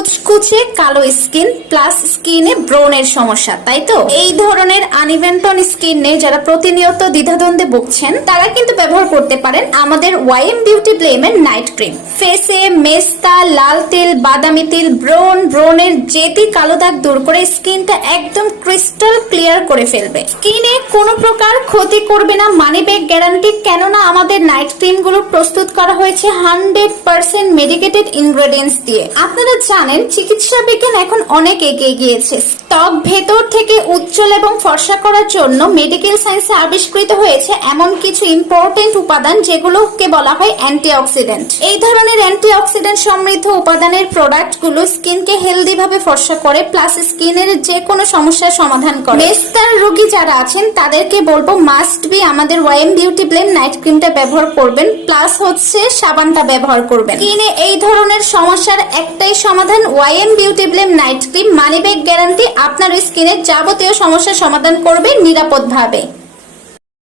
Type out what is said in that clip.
কুচকুচে কালো skin plus স্কিনে ব্রনের সমস্যা, তাই তো? এই ধরনের আনইভেন্টন স্কিন যারা প্রতিনিয়ত দ্বিধাদ্বন্দ্বে ভুগছেন, তারা কিন্তু ব্যবহার করতে পারেন আমাদের ওয়াইএম বিউটি ব্লেমের নাইট ক্রিম। ফেসে মেস্তা, লাল তেল, বাদামি তেল ব্রন ব্রনের জেদি কালো দাগ দূর করে স্কিনটা একদম ক্রিস্টাল ক্লিয়ার করে ফেলবে। স্কিনে কোনো প্রকার ক্ষতি করবে না, মানি ব্যাগ গ্যারান্টি, কেননা আমাদের নাইট ক্রিমগুলো প্রস্তুত করা হয়েছে হান্ড্রেড পার্সেন্ট মেডিকেটেড ইনগ্রেডিয়েন্টস দিয়ে। আপনারা জানেন চিকিৎসা বিজ্ঞান এখন অনেক এগিয়ে গিয়েছে। ত্বক ভেতর থেকে উজ্জ্বল এবং ফর্সা করার জন্য মেডিকেল সায়েন্সে আবিষ্কৃত হয়েছে এমন কিছু ইম্পর্টেন্ট উপাদান যেগুলোকে বলা হয় অ্যান্টিঅক্সিডেন্ট এই ধরনের অ্যান্টিঅক্সিডেন্ট সমৃদ্ধ উপাদানের প্রোডাক্টগুলো স্কিনকে হেলদি ভাবে ফর্সা করে প্লাস স্কিনের যে কোনো সমস্যার সমাধান করে। মেস্তার রোগী যারা আছেন, তাদেরকে বলব মাস্ট বি আমাদের ওয়াইএম বিউটি ব্লেম নাইট ক্রিমটা ব্যবহার করবেন প্লাস হচ্ছে সাবানটা ব্যবহার করবেন। স্কিনে এই ধরনের সমস্যার একটাই সমাধান YM beauty blame night cream money bag guarantee আপনার স্কিনের যাবতীয় সমস্যার সমাধান করবে নিরাপদভাবে।